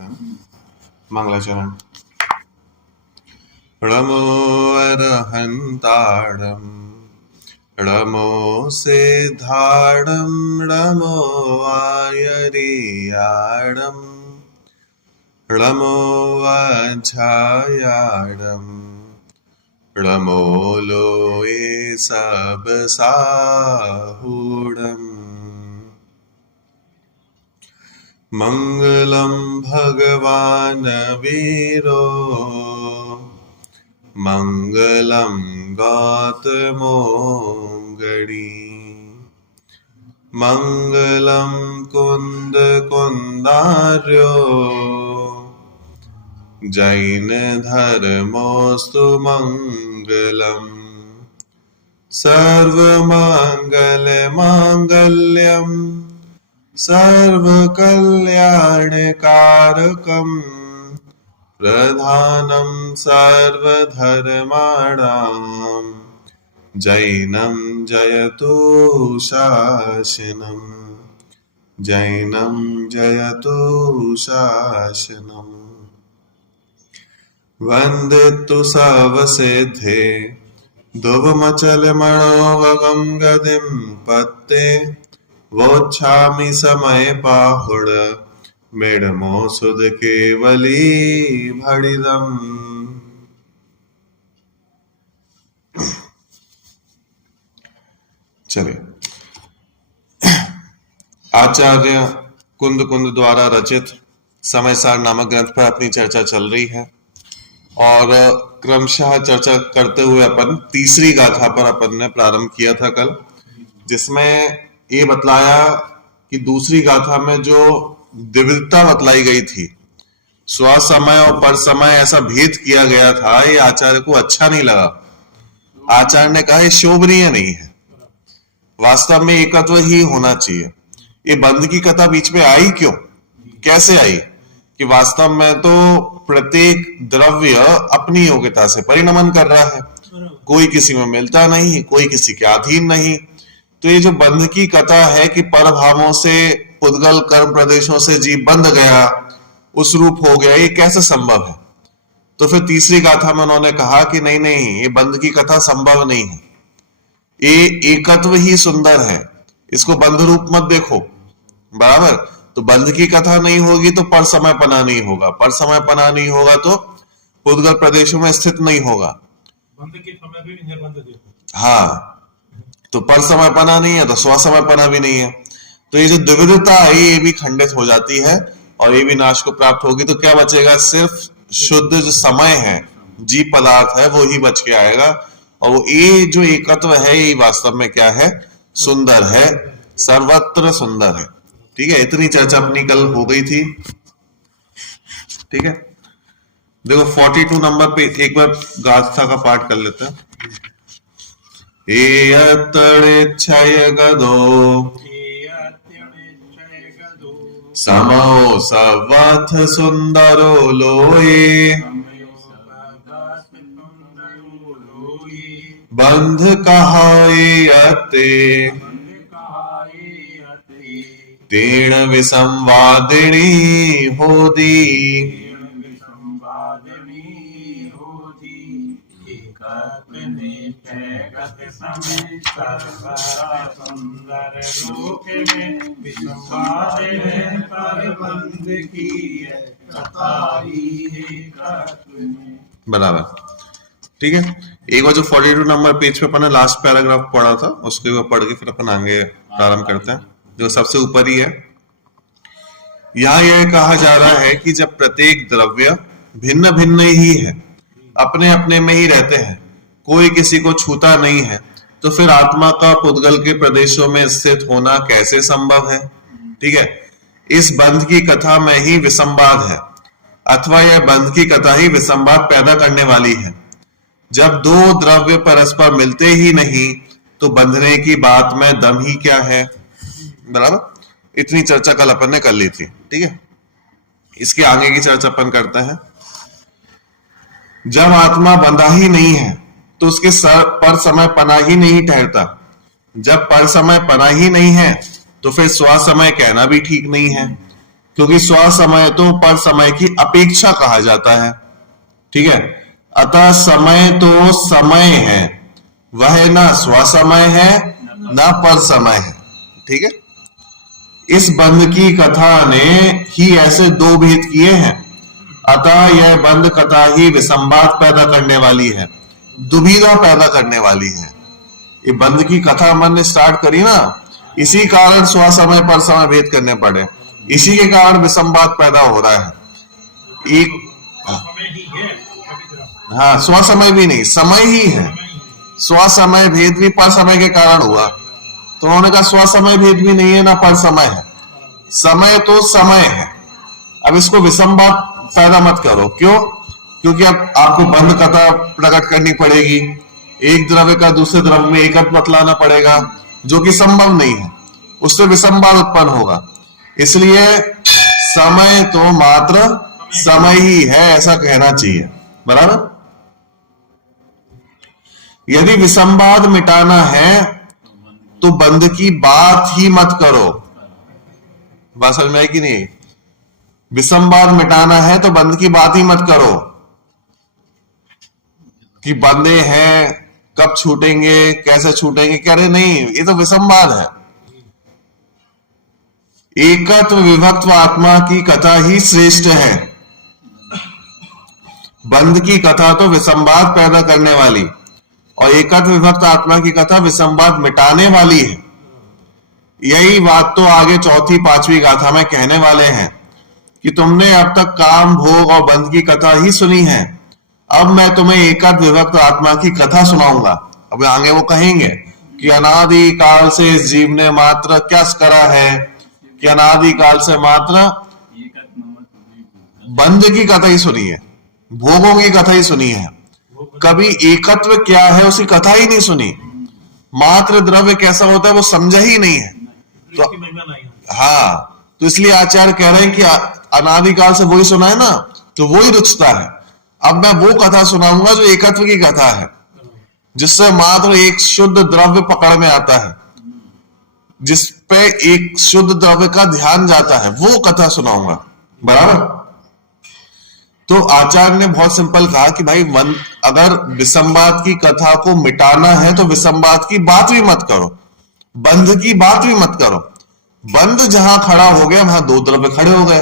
करते हैं। मंगलाचरण। णमो अरहंताणं णमो सिद्धाणं णमो आयर्याणं णमो अध्यायाणं णमो लोये सब साहूणम्। मंगलम भगवान वीरो मंगलम गौतमोऽंगडी मंगलम कुंद कुंदार्यो जैन धर्मोस्तु मंगलम सर्वमंगल मांगल्यम सर्वकल्याणकारकम् प्रधानं सर्वधर्माणां जैनं जयतु शासनम् जैनं जयतु शासनम्। वन्दितु सवसिद्धे धुवमचलमणोवगं गतिं पत्ते वोच्छामि समय पाहुड़ मेडमो सुध केवली भड़िदम। चलिए, आचार्य कुंद कुंद द्वारा रचित समयसार नामक ग्रंथ पर अपनी चर्चा चल रही है और क्रमशः चर्चा करते हुए अपन तीसरी गाथा पर अपन ने प्रारंभ किया था कल, जिसमें ये बतलाया कि दूसरी गाथा में जो द्विविधता बतलाई गई थी, स्व समय और पर समय ऐसा भेद किया गया था, ये आचार्य को अच्छा नहीं लगा। आचार्य ने कहा ये शोभनीय नहीं है, वास्तव में एकत्व ही होना चाहिए। ये बंध की कथा बीच में आई क्यों, कैसे आई कि वास्तव में तो प्रत्येक द्रव्य अपनी योग्यता से परिणमन कर रहा है, कोई किसी में मिलता नहीं, कोई किसी के अधीन नहीं। तो ये जो बंध की कथा है कि पर भावों से पुद्गल कर्म प्रदेशों से जीव बंध गया, उस रूप हो गया, ये कैसे संभव है? तो फिर तीसरी गाथा में उन्होंने कहा कि नहीं नहीं, ये बंध की कथा संभव नहीं है, ये एकत्व ही सुंदर है, इसको बंध रूप मत देखो। बराबर, तो बंध की कथा नहीं होगी तो पर समय पना नहीं होगा, पर समय पना नहीं होगा तो पुद्गल प्रदेशों में स्थित नहीं होगा। बंध के समय भी निर्बंध देखो। हाँ, तो पर समय पना नहीं है तो स्व समय पना भी नहीं है। तो ये जो द्विविधता है ये भी खंडित हो जाती है और ये भी नाश को प्राप्त होगी। तो क्या बचेगा? सिर्फ शुद्ध जो समय है, जीव पदार्थ है, वो ही बच के आएगा। और वो ये जो एकत्व है ये वास्तव में क्या है? सुंदर है, सर्वत्र सुंदर है। ठीक है, इतनी चर्चा अपनी कल हो गई थी। ठीक है, देखो 42 नंबर पे एक बार गाथा का पाठ कर लेते हैं। क्षय गदो समो सवथ सुंदरो लोये बंध कहाये अते तीर्ण विसंवादिनी होदी बराबर। ठीक है, एक बार जो 42 नंबर पेज पे अपन ने लास्ट पैराग्राफ पढ़ा था उसके ऊपर पढ़ के फिर अपन आगे प्रारंभ करते हैं, जो सबसे ऊपर ही है। यहाँ यह कहा जा रहा है कि जब प्रत्येक द्रव्य भिन्न भिन्न ही है, अपने अपने में ही रहते हैं, कोई किसी को छूता नहीं है, तो फिर आत्मा का पुद्गल के प्रदेशों में स्थित होना कैसे संभव है? ठीक है, इस बंध की कथा में ही विसंवाद है, अथवा यह बंध की कथा ही विसंवाद पैदा करने वाली है। जब दो द्रव्य परस्पर मिलते ही नहीं तो बंधने की बात में दम ही क्या है? बराबर, इतनी चर्चा कल अपन ने कर ली थी। ठीक है, इसके आगे की चर्चा अपन करते हैं। जब आत्मा बंधा ही नहीं है तो उसके सर पर समय पना ही नहीं ठहरता। जब पर समय पना ही नहीं है तो फिर स्व समय कहना भी ठीक नहीं है, क्योंकि स्वसमय तो पर समय की अपेक्षा कहा जाता है, ठीक है। अतः समय तो समय है, वह ना स्वसमय है ना पर समय है, ठीक है। इस बंध की कथा ने ही ऐसे दो भेद किए हैं, अतः यह बंध कथा ही विसंवाद पैदा करने वाली है, दुविधा पैदा करने वाली है। ये बंध की कथा मन ने स्टार्ट करी ना, इसी कारण स्वसमय पर समय भेद करने पड़े, इसी के कारण विसंवाद पैदा हो रहा है। एक समय ही है कभी तरह, हाँ, स्वसमय भी नहीं, समय ही है। समय ही है। स्वसमय भेद भी पर समय के कारण हुआ, तो उन्होंने कहा स्वसमय भेद भी नहीं है ना पर समय है, समय तो समय है। अब इसको विसंवाद पैदा मत करो, क्यों? क्योंकि अब आपको बंध कथा प्रकट करनी पड़ेगी, एक द्रव्य का दूसरे द्रव्य में एकत्व बतलाना पड़ेगा, जो कि संभव नहीं है, उससे विसंवाद उत्पन्न होगा। इसलिए समय तो मात्र समय ही है, ऐसा कहना चाहिए, बराबर। यदि विसंवाद मिटाना है तो बंध की बात ही मत करो। बात समझ में आई कि नहीं? विसंवाद मिटाना है तो बंध की बात ही मत करो कि बंधे हैं, कब छूटेंगे, कैसे छूटेंगे, कह रहे नहीं, ये तो विसंवाद है। एकत्व विभक्त आत्मा की कथा ही श्रेष्ठ है। बंध की कथा तो विसंवाद पैदा करने वाली, और एकत्व विभक्त आत्मा की कथा विसंवाद मिटाने वाली है। यही बात तो आगे चौथी पांचवी गाथा में कहने वाले हैं कि तुमने अब तक काम, भोग और बंध की कथा ही सुनी है, अब मैं तुम्हें एकत्व विभक्त आत्मा की कथा सुनाऊंगा। अब आगे वो कहेंगे कि अनादि काल से इस जीव ने मात्र क्या करा है, कि अनादि काल से मात्र बंध की कथा ही सुनी है, भोगों की कथा ही सुनी है, कभी एकत्व क्या है उसकी कथा ही नहीं सुनी, मात्र द्रव्य कैसा होता है वो समझा ही नहीं है। तो इसकी महिमा नहीं होती। हाँ, तो इसलिए आचार्य कह रहे हैं कि अनादिकाल से वही सुना है ना, तो वही रुचता है। अब मैं वो कथा सुनाऊंगा जो एकत्व की कथा है, जिससे मात्र एक शुद्ध द्रव्य पकड़ में आता है, जिस पे एक शुद्ध द्रव्य का ध्यान जाता है, वो कथा सुनाऊंगा, बराबर। तो आचार्य ने बहुत सिंपल कहा कि भाई अगर विसंवाद की कथा को मिटाना है तो विसंवाद की बात भी मत करो, बंध की बात भी मत करो। बंध जहां खड़ा हो गया वहां दो द्रव्य खड़े हो गए,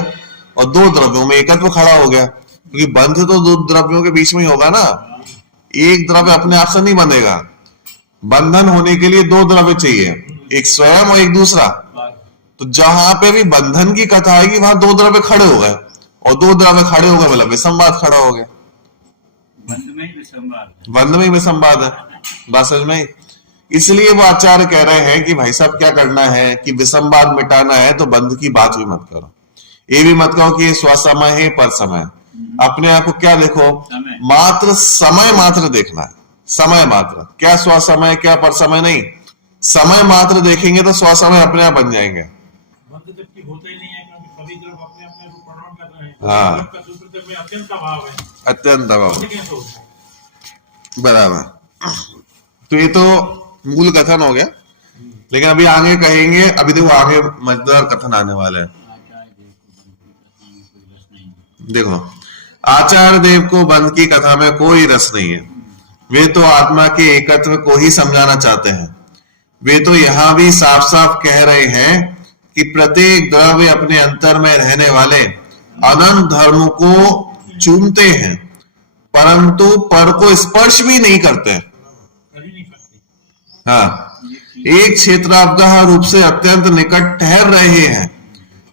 और दो द्रव्यों में एकत्व खड़ा हो गया, क्योंकि बंध तो दो द्रव्यों के बीच में ही होगा ना, एक द्रव्य अपने आप से नहीं बनेगा। बंधन होने के लिए दो द्रव्य चाहिए, एक स्वयं और एक दूसरा। तो जहां पे भी बंधन की कथा आएगी वहां दो द्रव्य खड़े हो गए, और दो द्रव्य खड़े हो गए मतलब विसंवाद खड़ा हो गया। बंध में ही विसंवाद है। बंध में ही विसंवाद है, बात समझ में आई? इसलिए वो आचार्य कह रहे हैं कि भाई साहब क्या करना है कि विसंवाद मिटाना है तो बंध की बात भी मत करो, ये भी मत कहो कि ये स्वसमय है पर समय। अपने आप को क्या देखो, मात्र समय मात्र देखना है, समय मात्र, क्या स्वसमय क्या पर समय नहीं, समय मात्र देखेंगे तो स्वसमय अपने आप बन जाएंगे। बंध जबकि होता ही नहीं है, क्योंकि सभी द्रव्य अपने अपने रूप प्रणाम कर रहे हैं। हाँ। द्रव्य का दूसरे द्रव्य में अत्यंत अभाव है, अत्यंत दबाव, बंध कैसे होता है? बराबर। तो ये तो मूल कथन हो गया, लेकिन अभी आगे कहेंगे, अभी देखो आगे मजेदार कथन आने वाले हैं। देखो, आचार्य देव को बंध की कथा में कोई रस नहीं है, वे तो आत्मा के एकत्व को ही समझाना चाहते हैं। वे तो यहां भी साफ साफ कह रहे हैं कि प्रत्येक द्रव्य अपने अंतर में रहने वाले अनंत धर्म को चूमते हैं, परंतु पर को स्पर्श भी नहीं करते। कभी नहीं सकते। हाँ, एक क्षेत्रावगाह रूप से अत्यंत निकट ठहर रहे हैं,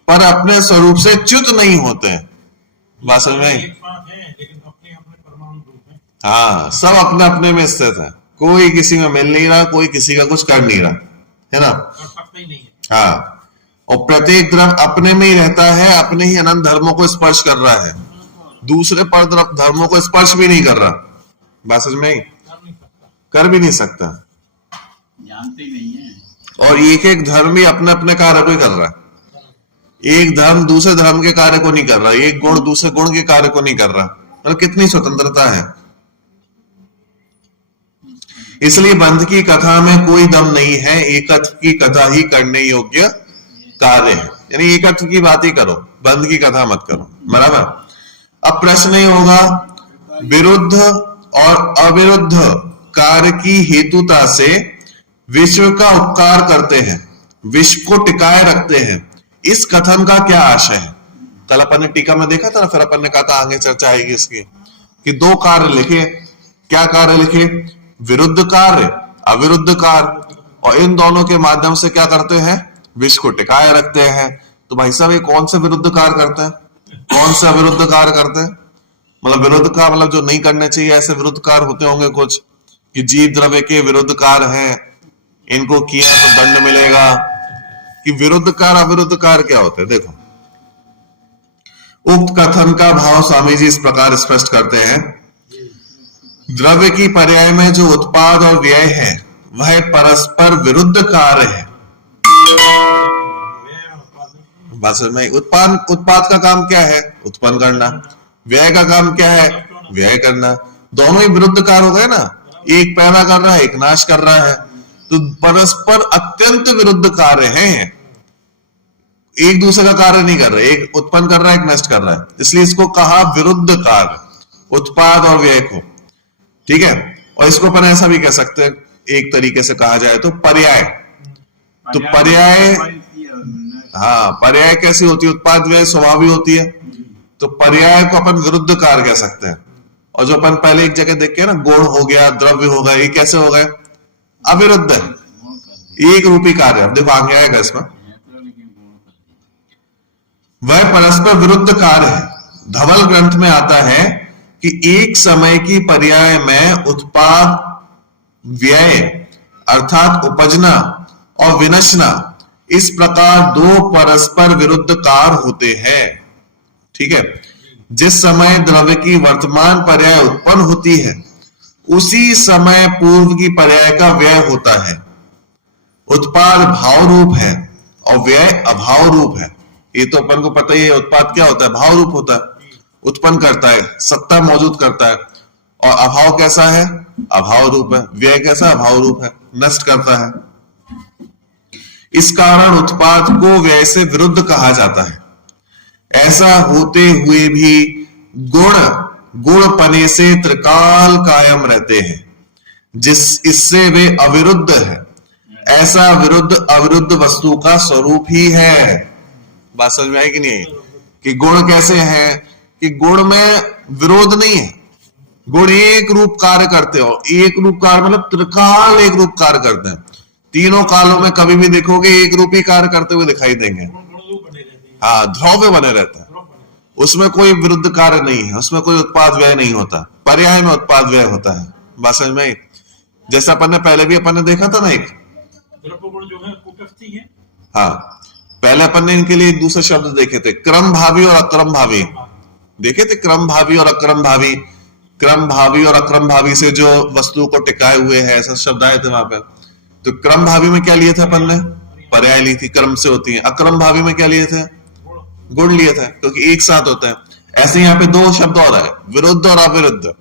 पर अपने स्वरूप से च्युत नहीं होते। बात समझ में आई? एक साथ है लेकिन अपने अपने परमाणु रूप है। हाँ, सब अपने अपने में स्थित है, कोई किसी में मिल नहीं रहा, कोई किसी का कुछ कर नहीं रहा, है ना? कर सकता ही नहीं है। हाँ, और प्रत्येक द्रव्य अपने में ही रहता है, अपने ही अनंत धर्मों को स्पर्श कर रहा है, दूसरे पर धर्मों को स्पर्श भी नहीं कर रहा। बात समझ में आई? कर नहीं सकता। कर भी नहीं सकता। जानते ही नहीं है। और एक एक धर्म भी अपने अपने कार्य को ही कर रहा है, एक धर्म दूसरे धर्म के कार्य को नहीं कर रहा, एक गुण दूसरे गुण के कार्य को नहीं कर रहा, मतलब कितनी स्वतंत्रता है। इसलिए बंध की कथा में कोई दम नहीं है, एकत्व की कथा ही करने योग्य कार्य है। यानी एकत्व की बात ही करो, बंद की कथा मत करो, बराबर। अब प्रश्न ये होगा, विरुद्ध और अविरुद्ध कार्य की हेतुता से विश्व का उपकार करते हैं, विश्व को टिकाए रखते हैं, इस कथन का क्या आशय है? कल अपन ने टीका में देखा था ना, फिर अपन ने कहा था आगे चर्चा आएगी इसकी, कि दो कार्य लिखे। क्या कार्य लिखे? विरुद्ध कार्य, अविरुद्ध कार्य, और इन दोनों के माध्यम से क्या करते हैं? विश्व को टिकाए रखते हैं। तो भाई साहब ये कौन से विरुद्ध कार्य करते हैं, कौन से अविरुद्ध कार्य करते हैं? मतलब विरुद्ध कार्य मतलब जो नहीं करने चाहिए, ऐसे विरुद्ध कार्य होते होंगे कुछ, कि जीव द्रव्य के विरुद्ध कार्य हैं, इनको किया तो दंड मिलेगा। कि विरुद्ध कार्य अविरुद्ध कार्य क्या होते हैं? देखो, उक्त कथन का भाव स्वामी जी इस प्रकार स्पष्ट करते हैं, द्रव्य की पर्याय में जो उत्पाद और व्यय है वह परस्पर विरुद्ध कार्य है। बस में उत्पाद का काम क्या है? उत्पन्न करना। व्यय का काम क्या है? व्यय करना। दोनों ही विरुद्ध कार्य हो गए ना, एक पैदा कर रहा है, एक नाश कर रहा है, तो परस्पर अत्यंत विरुद्ध कार्य हैं, एक दूसरे का कार्य नहीं कर रहे, एक उत्पन्न कर रहा है, एक नष्ट कर रहा है, इसलिए इसको कहा विरुद्ध कार्य, उत्पाद और व्यय को। ठीक है, और इसको अपन ऐसा भी कह सकते हैं, एक तरीके से कहा जाए तो पर्याय। तो पर्याय, हाँ, पर्याय कैसी होती है? उत्पाद व्यय स्वभावी होती है, तो पर्याय को अपन विरुद्ध कार्य कह सकते हैं। और जो अपन पहले एक जगह देख के ना, गुण हो गया, द्रव्य हो गया, ये कैसे हो गए? अविरुद्ध है, एक रूपी कार्य। अब देखो आगे आएगा इसमें, वह परस्पर विरुद्ध कार्य है। धवल ग्रंथ में आता है कि एक समय की पर्याय में उत्पाद व्यय अर्थात उपजना और विनशना, इस प्रकार दो परस्पर विरुद्ध कार्य होते हैं। ठीक है, जिस समय द्रव्य की वर्तमान पर्याय उत्पन्न होती है उसी समय पूर्व की पर्याय का व्यय होता है। उत्पाद भाव रूप है और व्यय अभाव रूप है। ये तो अपन को पता ही है, उत्पाद क्या होता है? भाव रूप होता है, उत्पन्न करता है, सत्ता मौजूद करता है। और अभाव कैसा है? अभाव रूप है। व्यय कैसा? अभाव रूप है, नष्ट करता है। इस कारण उत्पाद को व्यय से विरुद्ध कहा जाता है। ऐसा होते हुए भी गुणपने से त्रिकाल कायम रहते हैं, इससे वे अविरुद्ध है। ऐसा विरुद्ध अविरुद्ध वस्तु का स्वरूप ही है। बात समझ में आई कि नहीं? कि गुण कैसे हैं? कि गुण में विरोध नहीं है, गुण एक रूप कार्य करते हो। एक रूप कार्य मतलब त्रिकाल एक रूप कार्य करते हैं। तीनों कालों में कभी भी देखोगे एक रूपी कार्य करते हुए दिखाई देंगे। हाँ, ध्रुव बने रहता है, उसमें कोई विरुद्ध कार्य नहीं है, उसमें कोई उत्पाद व्यय नहीं होता। पर्याय में उत्पाद व्यय होता है। बात समझ में? जैसा अपन ने पहले भी अपन ने देखा था ना, एक जो है कूटस्थी है। हाँ, पहले अपन ने इनके लिए एक दूसरे शब्द देखे थे, क्रम भावी और अक्रम भावी देखे थे। क्रम भावी और अक्रम भावी, क्रम भावी और अक्रम भावी से जो वस्तुओं को टिकाए हुए है, ऐसा शब्द आए थे वहां पर। तो क्रम भावी में क्या लिए थे अपन ने? पर्याय ली थी, क्रम से होती है। अक्रम भावी में क्या लिए थे? गुण लिए थे, क्योंकि एक साथ होता है। ऐसे यहाँ पे दो शब्द और है, विरुद्ध और अविरुद्ध।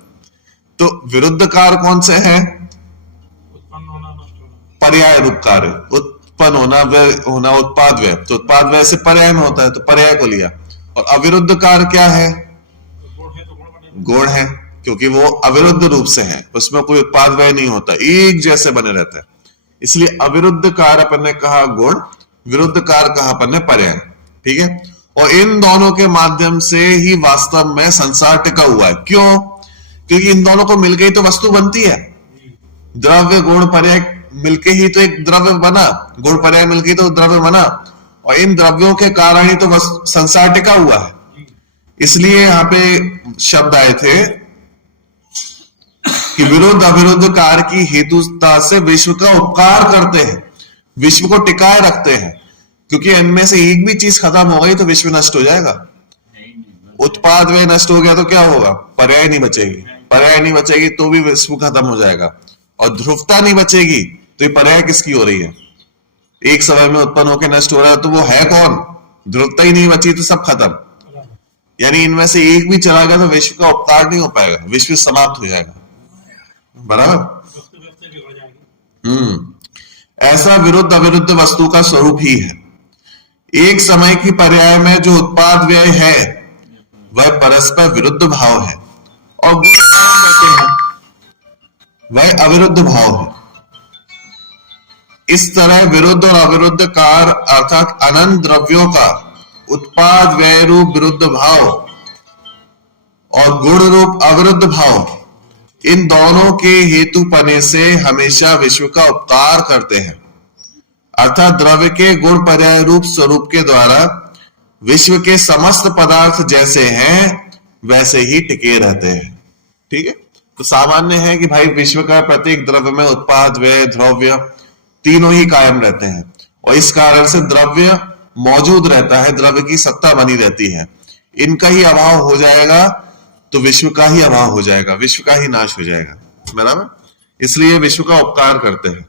तो विरुद्ध कार्य कौन से है? उत्पन्न होना, नष्ट होना। पर्याय रूप कार्य, उत्पन्न होना, व्यय होना, उत्पाद व्यय। तो उत्पाद व्यय से पर्याय में होता है, तो पर्याय को लिया। और अविरुद्ध कार्य क्या है? गुण है, क्योंकि वो अविरुद्ध रूप से है, उसमें कोई उत्पाद व्यय नहीं होता, एक जैसे बने रहते हैं। इसलिए अविरुद्ध कार्य अपन ने कहा गुण, विरुद्ध कार्य कहा अपन ने पर्याय। ठीक है, और इन दोनों के माध्यम से ही वास्तव में संसार टिका हुआ है। क्यों? क्योंकि इन दोनों को मिलकर ही तो वस्तु बनती है। द्रव्य गुण पर्याय मिलके ही तो एक द्रव्य बना, गुण पर्याय मिलके तो द्रव्य बना, और इन द्रव्यों के कारण ही तो संसार टिका हुआ है। इसलिए यहां पे शब्द आए थे कि विरुद्ध अविरुद्ध कार्य की हेतुता से विश्व का उपकार करते हैं, विश्व को टिकाए रखते हैं। क्योंकि इनमें से एक भी चीज खत्म हो गई तो विश्व नष्ट हो जाएगा। उत्पाद व्यय नष्ट हो गया तो क्या होगा? पर्याय नहीं बचेगी। पर्याय नहीं बचेगी तो भी विश्व खत्म हो जाएगा। और ध्रुवता नहीं बचेगी तो ये पर्याय किसकी हो रही है? एक समय में उत्पन्न होकर नष्ट हो रहा है, तो वो है कौन? ध्रुवता ही नहीं बची तो सब खत्म। यानी इनमें से एक भी चला गया तो विश्व का उपकार नहीं हो पाएगा, विश्व समाप्त हो जाएगा। बराबर? ऐसा विरुद्ध अविरुद्ध वस्तु का स्वरूप ही है। एक समय की पर्याय में जो उत्पाद व्यय है वह परस्पर विरुद्ध भाव है और गुण कहते हैं वह अविरुद्ध भाव है। इस तरह विरुद्ध और अविरुद्ध कार अर्थात अनंत द्रव्यों का उत्पाद व्यय रूप विरुद्ध भाव और गुण रूप अविरुद्ध भाव, इन दोनों के हेतु पने से हमेशा विश्व का उपकार करते हैं, अर्थात द्रव्य के गुण पर्याय रूप स्वरूप के द्वारा विश्व के समस्त पदार्थ जैसे हैं वैसे ही टिके रहते हैं। ठीक है, तो सामान्य है कि भाई विश्व का प्रत्येक द्रव्य में उत्पाद व्यय द्रव्य तीनों ही कायम रहते हैं और इस कारण से द्रव्य मौजूद रहता है, द्रव्य की सत्ता बनी रहती है। इनका ही अभाव हो जाएगा तो विश्व का ही अभाव हो जाएगा, विश्व का ही नाश हो जाएगा। बराबर, इसलिए विश्व का उपकार करते हैं।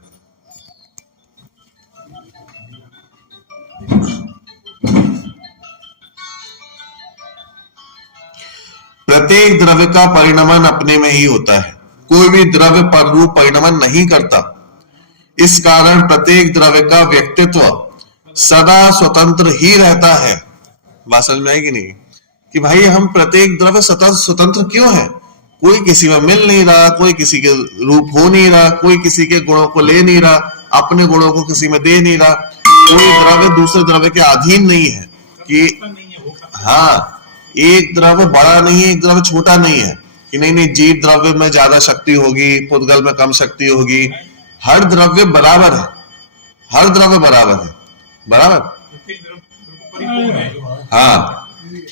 प्रत्येक द्रव्य का परिणमन अपने में ही होता है, कोई भी द्रव्य पर रूप परिणमन नहीं करता। इस कारण प्रत्येक द्रव्य का व्यक्तित्व सदा स्वतंत्र ही रहता है। बात समझ में आएगी नहीं कि भाई हम प्रत्येक द्रव्य स्वतंत्र क्यों है? कोई किसी में मिल नहीं रहा, कोई किसी के रूप हो नहीं रहा, कोई किसी के गुणों को ले नहीं रहा, अपने गुणों को किसी में दे नहीं रहा, कोई द्रव्य दूसरे द्रव्य के अधीन नहीं है कि हाँ एक द्रव्य बड़ा नहीं है, एक द्रव्य छोटा नहीं है कि नहीं जीव द्रव्य में ज्यादा शक्ति होगी, पुद्गल में कम शक्ति होगी। हर द्रव्य बराबर है, हर द्रव्य बराबर है, बराबर। हाँ,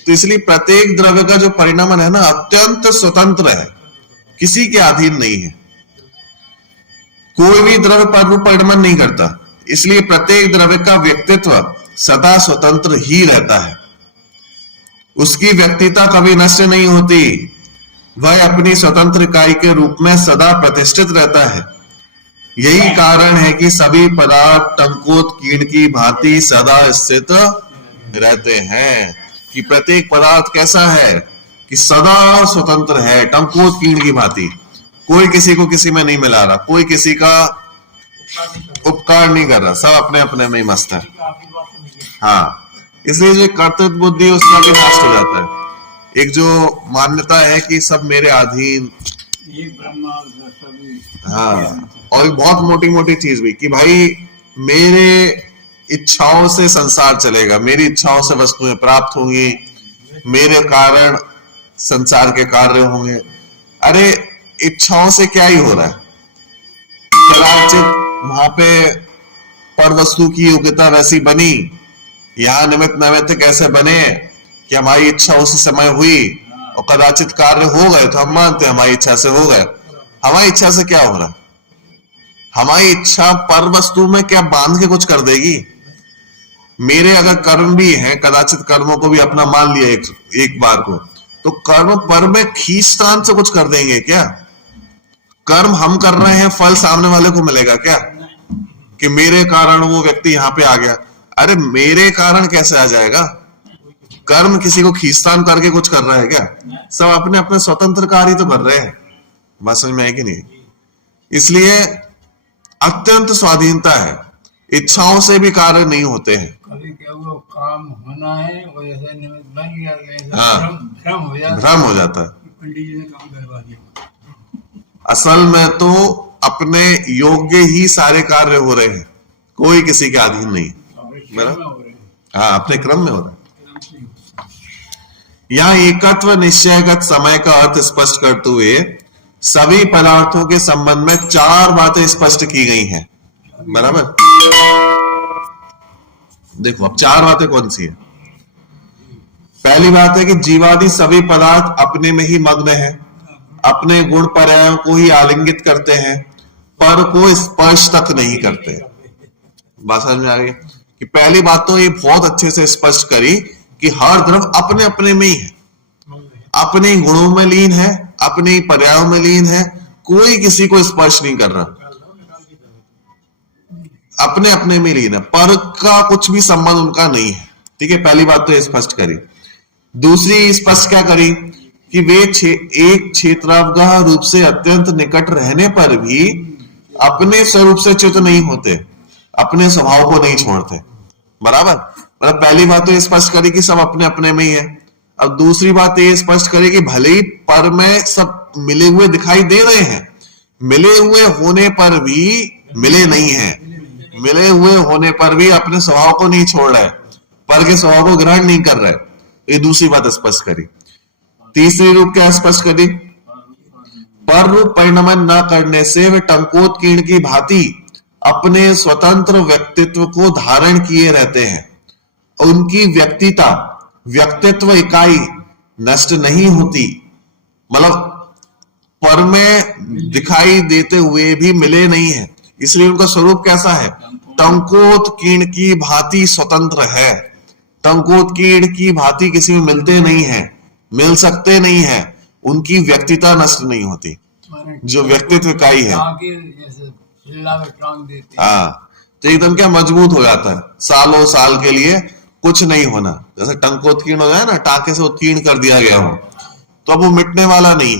तो इसलिए प्रत्येक द्रव्य का जो परिणामन है ना अत्यंत स्वतंत्र है, किसी के अधीन नहीं है। कोई भी द्रव्य पर रूप परिणामन नहीं करता, इसलिए प्रत्येक द्रव्य का व्यक्तित्व सदा स्वतंत्र ही रहता है। उसकी व्यक्तिता कभी नष्ट नहीं होती, वह अपनी स्वतंत्र इकाई के रूप में सदा प्रतिष्ठित रहता है। यही कारण है कि सभी पदार्थ टंकोत कीड़ की भांति सदा स्थित रहते हैं। कि प्रत्येक पदार्थ कैसा है कि सदा स्वतंत्र है, टंकोत कीड़ की भांति, कोई किसी को किसी में नहीं मिला रहा, कोई किसी का उपकार नहीं कर रहा, सब अपने अपने में ही मस्त है। हाँ, इसलिए जो कर्तव्य बुद्धि उसका भी नाश हो जाता है। एक जो मान्यता है कि सब मेरे अधीन, हाँ, और बहुत मोटी मोटी चीज भी कि भाई मेरे इच्छाओं से संसार चलेगा, मेरी इच्छाओं से वस्तुएं प्राप्त होंगी, मेरे कारण संसार के कार्य होंगे। अरे इच्छाओं से क्या ही हो रहा है? कदाचित वहां पे पर वस्तु की योग्यता वैसी बनी, यहाँ निमित्त नैमित्त कैसे बने कि हमारी इच्छा उसी समय हुई और कदाचित कार्य हो गए तो हम मानते हैं हमारी इच्छा से हो गए। हमारी इच्छा से क्या हो रहा है? हमारी इच्छा पर वस्तु में क्या बांध के कुछ कर देगी? मेरे अगर कर्म भी हैं, कदाचित कर्मों को भी अपना मान लिया एक बार को, तो कर्म पर में खींचतान से कुछ कर देंगे क्या? कर्म हम कर रहे हैं, फल सामने वाले को मिलेगा क्या कि मेरे कारण वो व्यक्ति यहाँ पे आ गया? अरे मेरे कारण कैसे आ जाएगा? कर्म किसी को खींचतान करके कुछ कर रहा है क्या? सब अपने अपने स्वतंत्र कार्य तो कर रहे हैं। बात समझ में आएगी नहीं? इसलिए अत्यंत स्वाधीनता है, इच्छाओं से भी कार्य नहीं होते हैं। कभी क्या हुआ, काम होना है और ऐसा निमित्त बन गया, हाँ, भ्रम हो जाता है। पंडित जी ने काम करवा दिया। असल में तो अपने योग्य ही सारे कार्य हो रहे हैं, कोई किसी के अधीन नहीं। हाँ, अपने क्रम में हो रहा है। यहाँ एकत्व निश्चयगत समय का अर्थ स्पष्ट करते हुए सभी पदार्थों के संबंध में 4 बातें स्पष्ट की गई हैं। बराबर, देखो अब 4 बातें कौन सी है? पहली बात है कि जीवादि सभी पदार्थ अपने में ही मग्न है, अपने गुण पर्यायों को ही आलिंगित करते हैं, पर को स्पर्श तक नहीं करते। बात समझ में आ गई कि पहली बात तो ये बहुत अच्छे से स्पष्ट करी कि हर द्रव्य अपने अपने में ही है, अपने गुणों में लीन है, अपने पर्यायों में लीन है, कोई किसी को स्पर्श नहीं कर रहा, अपने अपने में लीन है, पर का कुछ भी संबंध उनका नहीं है। ठीक है, पहली बात तो ये स्पष्ट करी। दूसरी स्पष्ट क्या करी कि वे एक क्षेत्रावगाह रूप से अत्यंत निकट रहने पर भी अपने स्वरूप से च्युत नहीं होते, अपने स्वभाव को नहीं छोड़ते। बराबर, मतलब पहली बात तो ये स्पष्ट करी कि सब अपने अपने में ही है। अब दूसरी बात ये स्पष्ट करी कि भले ही पर में सब मिले हुए दिखाई दे रहे हैं, मिले हुए होने पर भी मिले नहीं है, मिले हुए होने पर भी अपने स्वभाव को नहीं छोड़ रहे, पर के स्वभाव को ग्रहण नहीं कर रहे। ये दूसरी बात स्पष्ट करी। तीसरी रूप क्या स्पष्ट करी? पर रूप परिणमन न करने से वे टंकोत्कीर्ण की भांति अपने स्वतंत्र व्यक्तित्व को धारण किए रहते हैं। उनकी व्यक्तित्व इकाई नष्ट नहीं होती। मतलब पर में दिखाई देते हुए भी मिले नहीं है, इसलिए उनका स्वरूप कैसा है? टंकोत्कीर्ण की भांति स्वतंत्र है। टंकोत्कीर्ण की भांति किसी में मिलते नहीं है, मिल सकते नहीं है। उनकी व्यक्तिता नष्ट नहीं होती, जो व्यक्तित्व इकाई है। हाँ, तो एकदम क्या मजबूत हो जाता है, सालों साल के लिए कुछ नहीं होना। जैसे टंकोत्कीर्ण हो जाए ना, टाके से उत्कीर्ण कर दिया गया हो, तो अब वो मिटने वाला नहीं,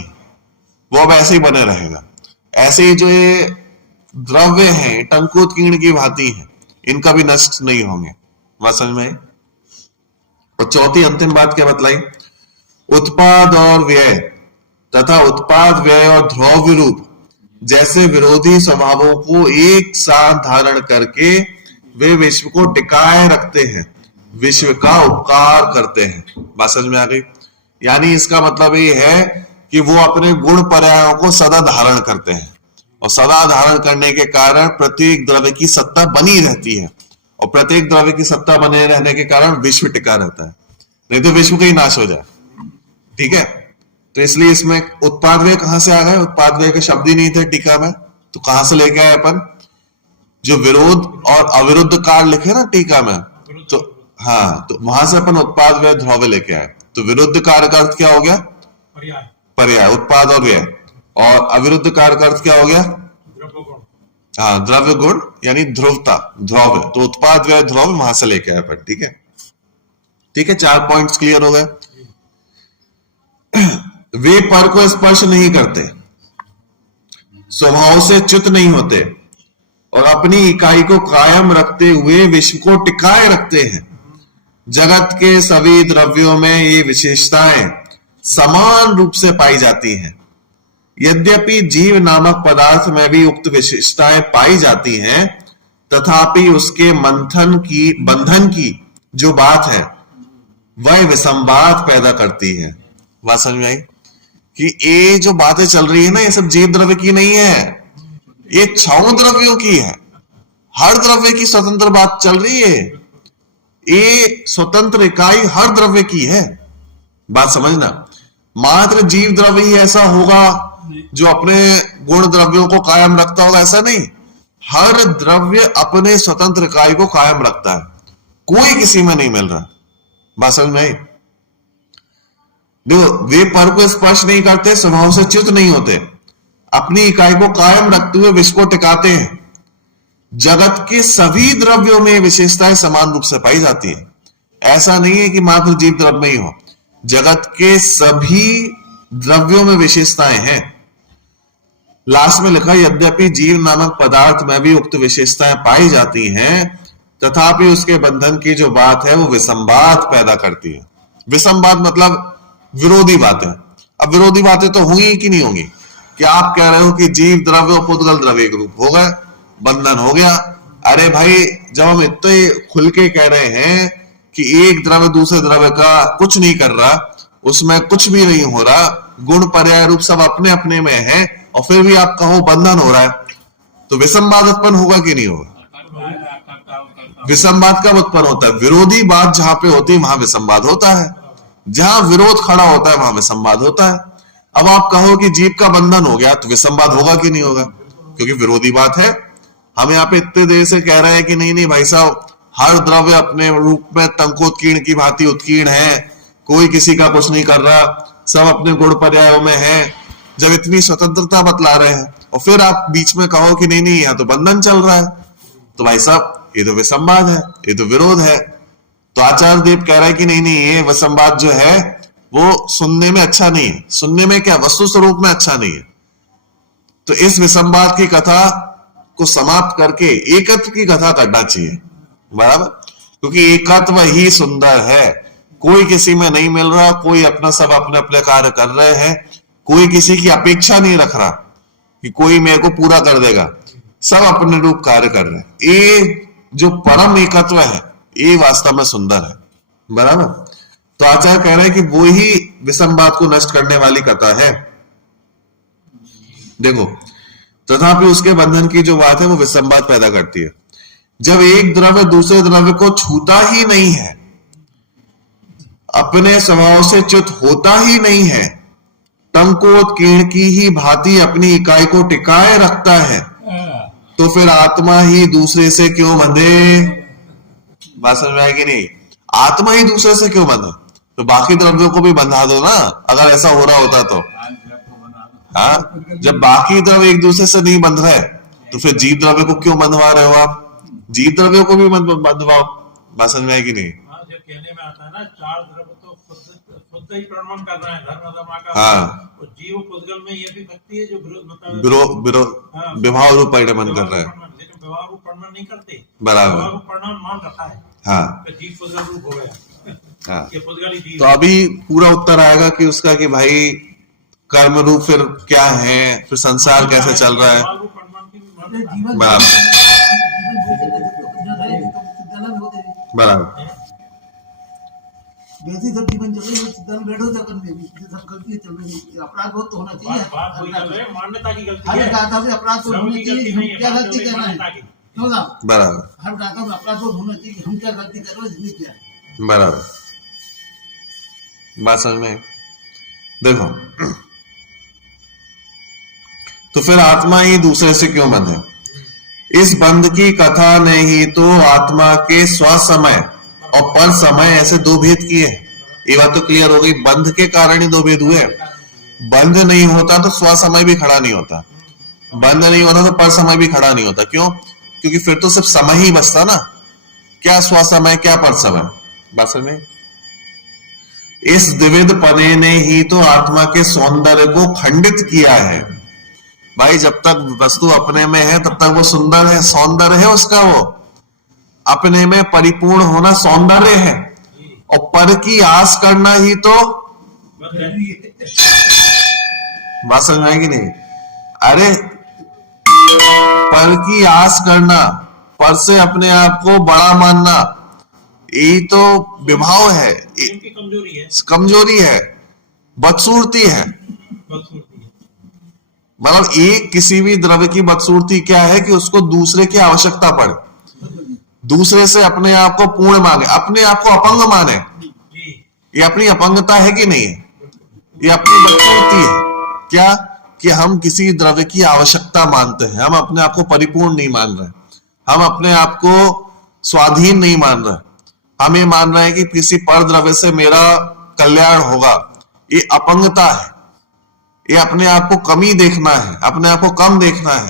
वो अब ऐसे ही बने रहेगा। ऐसे ही जो ये द्रव्य हैं टंकोत्कीर्ण की भांति हैं, इनका भी नष्ट नहीं होंगे। बात समझ में आई? और चौथी अंतिम बात क्या बतलाई? उत्पाद और व्यय तथा उत्पाद व्यय और द्रव्य रूप जैसे विरोधी स्वभावों को एक साथ धारण करके वे विश्व को टिकाए रखते हैं, विश्व का उपकार करते हैं। बात समझ में आ गई? यानी इसका मतलब ये है कि वो अपने गुण पर्यायों को सदा धारण करते हैं, और सदा धारण करने के कारण प्रत्येक द्रव्य की सत्ता बनी रहती है, और प्रत्येक द्रव्य की सत्ता बने रहने के कारण विश्व टिका रहता है, नहीं तो विश्व का ही नाश हो जाए। ठीक है, तो इसलिए इसमें उत्पाद व्यय कहां से आ गए? उत्पाद व्यय के शब्द ही नहीं थे टीका में, तो कहां से लेके आए अपन? जो विरोध और अविरुद्ध काल लिखे ना टीका में, तो हाँ, तो वहां से अपन उत्पाद व्यय द्रव्य लेके आए। तो विरुद्ध कार्य का अर्थ क्या हो गया? पर्याय, उत्पाद और व्यय। और अविरुद्ध कार्य का अर्थ क्या हो गया? हाँ, द्रव्य गुण यानी ध्रुवता, द्रव्य। तो उत्पाद व्यय द्रव्य वहां से लेके आए अपन। ठीक है, ठीक है, 4 पॉइंट्स क्लियर हो गए। वे पर को स्पर्श नहीं करते, स्वभाव से च्युत नहीं होते, और अपनी इकाई को कायम रखते हुए विश्व को टिकाए रखते हैं। जगत के सभी द्रव्यों में ये विशेषताएं समान रूप से पाई जाती हैं। यद्यपि जीव नामक पदार्थ में भी उक्त विशेषताएं पाई जाती हैं, तथापि उसके बंधन की जो बात है वह विसंवाद पैदा करती है। बात समझ में आई? कि ये जो बातें चल रही है ना, ये सब जीव द्रव्य की नहीं है, ये 6 द्रव्यों की है। हर द्रव्य की स्वतंत्र बात चल रही है, ये स्वतंत्र इकाई हर द्रव्य की है। बात समझना, मात्र जीव द्रव्य ही ऐसा होगा जो अपने गुण द्रव्यों को कायम रखता होगा, ऐसा नहीं। हर द्रव्य अपने स्वतंत्र इकाई को कायम रखता है, कोई किसी में नहीं मिल रहा। बात समझ में आई? देखो, वे पर को स्पर्श नहीं करते, स्वभाव से च्युत नहीं होते, अपनी इकाई को कायम रखते हुए विश्व को टिकाते हैं। जगत के सभी द्रव्यों में विशेषताएं समान रूप से पाई जाती है। ऐसा नहीं है कि मात्र जीव द्रव्य में ही हो, जगत के सभी द्रव्यों में विशेषताएं हैं। लास्ट में लिखा, यद्यपि जीव नामक पदार्थ में भी उक्त विशेषताएं पाई जाती हैं, तथापि उसके बंधन की जो बात है वो विसंवाद पैदा करती है। विसंवाद मतलब विरोधी बातें। अब विरोधी बातें तो हुई कि नहीं होंगी? कि आप कह रहे हो कि जीव द्रव्य और पुद्गल द्रव्य एक रूप हो गए, बंधन हो गया। अरे भाई, जब हम इतने खुल के कह रहे हैं कि एक द्रव्य दूसरे द्रव्य का कुछ नहीं कर रहा, उसमें कुछ भी नहीं हो रहा, गुण पर्याय रूप सब अपने अपने में है, और फिर भी आप कहो बंधन हो रहा है, तो विसंवाद उत्पन्न होगा कि नहीं होगा? विसंवाद कब उत्पन्न होता है? विरोधी बात जहां पे होती है वहां विसंवाद होता है, जहां विरोध खड़ा होता है वहां विसंवाद होता है। अब आप कहो कि जीव का बंधन हो गया, तो विसंवाद होगा कि नहीं होगा? क्योंकि विरोधी बात है। हम यहाँ पे इतने देर से कह रहे हैं कि नहीं नहीं भाई साहब, हर द्रव्य अपने रूप में टंकोत्कीर्ण की भांति उत्कीर्ण है, कोई किसी का कुछ नहीं कर रहा, सब अपने गुण पर्यायों में है। जब इतनी स्वतंत्रता बतला रहे हैं और फिर आप बीच में कहो कि नहीं नहीं यहाँ तो बंधन चल रहा है, तो भाई साहब ये तो विसंवाद है, ये तो विरोध है। तो आचार्य देव कह रहा है कि नहीं नहीं, ये विसंवाद जो है वो सुनने में अच्छा नहीं है। सुनने में क्या, वस्तु स्वरूप में अच्छा नहीं है। तो इस विसंवाद की कथा को समाप्त करके एकत्व की कथा करना चाहिए, बराबर। क्योंकि एकत्व ही सुंदर है। कोई किसी में नहीं मिल रहा, कोई अपना सब अपने अपने कार्य कर रहे हैं, कोई किसी की अपेक्षा नहीं रख रहा कि कोई मेरे को पूरा कर देगा, सब अपने रूप कार्य कर रहे हैं। ये जो परम एकत्व है ये वास्तव में सुंदर है, बराबर। तो आचार्य कह रहे हैं कि वो ही विसंवाद को नष्ट करने वाली कथा है। देखो, तथापि उसके बंधन की जो बात है वो विसंवाद पैदा करती है। जब एक द्रव्य दूसरे द्रव्य को छूता ही नहीं है, अपने स्वभाव से च्युत होता ही नहीं है, टंकोत्कीर्ण की ही भांति अपनी इकाई को टिकाए रखता है, तो फिर आत्मा ही दूसरे से क्यों बंधे? बात समझ में आएगी नहीं? आत्मा ही दूसरे से क्यों बंधे? तो बाकी द्रव्यों को भी बंधा दो ना, अगर ऐसा हो रहा होता तो। हाँ, जब बाकी द्रव्य एक दूसरे से नहीं बंध रहे तो फिर जीव द्रव्य को क्यों बंधवा रहे हो आप? जीव द्रव्यों को भी बंधवाओ। बात समझ में आएगी नहीं? जो कहने में आता है ना, चार द्रव्य तो खुद ही प्रणमन कर रहे हैं धर्म का। हाँ, और जीव पुद्गल में ये भी व्यक्ति है जो मतलब विभाव रूप परिणमन कर रहा है, लेकिन विभाव रूप परिणमन नहीं करते, बराबर। विभाव रूप परिणमन मान रखा है। हाँ, तो जीव पुद्गल रूप हो गया। हाँ, ये पुद्गल ही जीव। तो अभी पूरा उत्तर आएगा कि उसका कि भाई कर्म रूप फिर क्या है, फिर संसार कैसे चल रहा है, बराबर बराबर। वैसे सब जीवन चल रही है, सिद्धांत बैठो तक सब गलती चल रही है। अपराध बहुत तो होना चाहिए, मान्यता की गलती हर है। कहा था अपराध तो होना चाहिए, हम क्या गलती कर रहे हैं, बराबर हर कहा था अपराध तो होना चाहिए, हम क्या गलती कर रहे हैं, इसमें क्या है। बराबर। बात समझ में? देखो, तो फिर आत्मा ही दूसरे से क्यों बंधे? इस बंध की कथा ने ही तो आत्मा के स्वसमय और पर समय ऐसे दो भेद किए। ये बात तो क्लियर हो गई, बंध के कारण ही दो भेद हुए। बंध नहीं होता तो स्वसमय भी खड़ा नहीं होता, बंध नहीं होता तो पर समय भी खड़ा नहीं होता। क्यों? क्योंकि फिर तो सिर्फ समय ही बचता ना, क्या स्वसमय क्या पर समय। बस में इस द्विविध पने ने ही तो आत्मा के सौंदर्य को खंडित किया है। भाई, जब तक वस्तु अपने में है तब तक वो सुंदर है, सौंदर्य है उसका, वो अपने में परिपूर्ण होना सौंदर्य है। और पर की आस करना ही तो बात समझ में आएगी नहीं? अरे, पर की आस करना, पर से अपने आप को बड़ा मानना, यही तो विभाव है, कमजोरी है, कमजोरी है, बदसूरती है। मतलब एक किसी भी द्रव्य की बदसूरती क्या है कि उसको दूसरे की आवश्यकता पड़े, दूसरे से अपने आप को पूर्ण मांगे, अपने आप को अपंग माने। ये अपनी अपंगता है कि नहीं है? ये अपनी बदसूरती है। क्या कि हम किसी द्रव्य की आवश्यकता मानते हैं, हम अपने आप को परिपूर्ण नहीं मान रहे, हम अपने आप को स्वाधीन नहीं मान रहे, हम ये मान रहे हैं कि किसी पर द्रव्य से मेरा कल्याण होगा। ये अपंगता है, ये अपने आप को कमी देखना है, अपने आप को कम देखना है।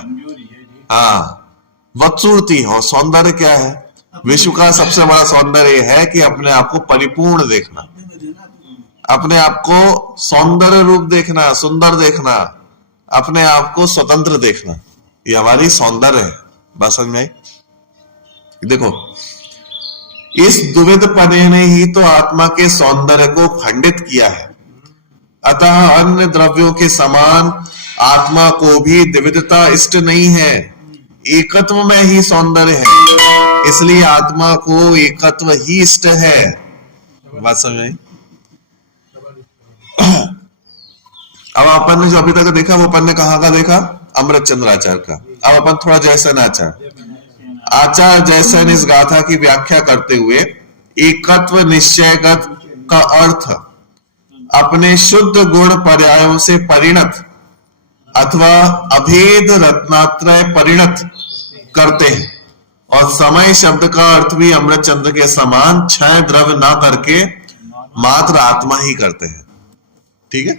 हाँ, बदसूरती है। और सौंदर्य क्या है? विश्व का सबसे बड़ा सौंदर्य है कि अपने आप को परिपूर्ण देखना, अपने आप को सौंदर्य रूप देखना, सुंदर देखना, अपने आप को स्वतंत्र देखना, ये हमारी सौंदर्य है। बात समझ में आई? देखो, इस द्विविध पने ने ही तो आत्मा के सौंदर्य को खंडित किया है। अतः अन्य द्रव्यों के समान आत्मा को भी द्विविधता इष्ट नहीं है, एकत्व में ही सौंदर्य है, इसलिए आत्मा को एकत्व ही इष्ट है। बात समझ में? अब अपन ने जो अभी तक देखा वो अपन ने कहाँ का देखा? अमृत चंद्र आचार्य का। अब अपन थोड़ा जयसेन आचार्य जयसेन इस गाथा की व्याख्या करते हुए एकत्व निश्चयगत का अर्थ अपने शुद्ध गुण पर्यायों से परिणत अथवा अभेद रत्नात्रय परिणत करते हैं, और समय शब्द का अर्थ भी अमृत चंद्र के समान क्षय द्रव्य ना करके मात्र आत्मा ही करते हैं। ठीक है?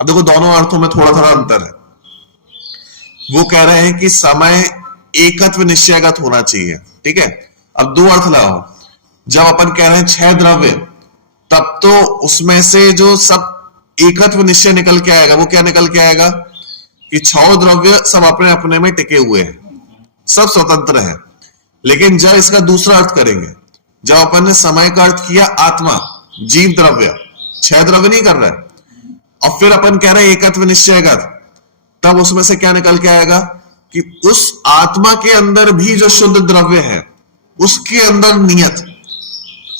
अब देखो, दोनों अर्थों में थोड़ा थोड़ा अंतर है। वो कह रहे हैं कि समय एकत्व निश्चयगत होना चाहिए। ठीक है? अब दो अर्थ लाओ। जब अपन कह रहे हैं छह द्रव्य, तब तो उसमें से जो सब एकत्व निश्चय निकल के आएगा, वो क्या निकल के आएगा कि छह द्रव्य सब अपने अपने में टिके हुए हैं, सब स्वतंत्र है। लेकिन जब इसका दूसरा अर्थ करेंगे, जब अपन ने समय का अर्थ किया आत्मा, जीव द्रव्य, छह द्रव्य नहीं कर रहा है, और फिर अपन कह रहे हैं एकत्व निश्चयगत, तब उसमें से क्या निकल के आएगा कि उस आत्मा के अंदर भी जो शुद्ध द्रव्य है, उसके अंदर नियत,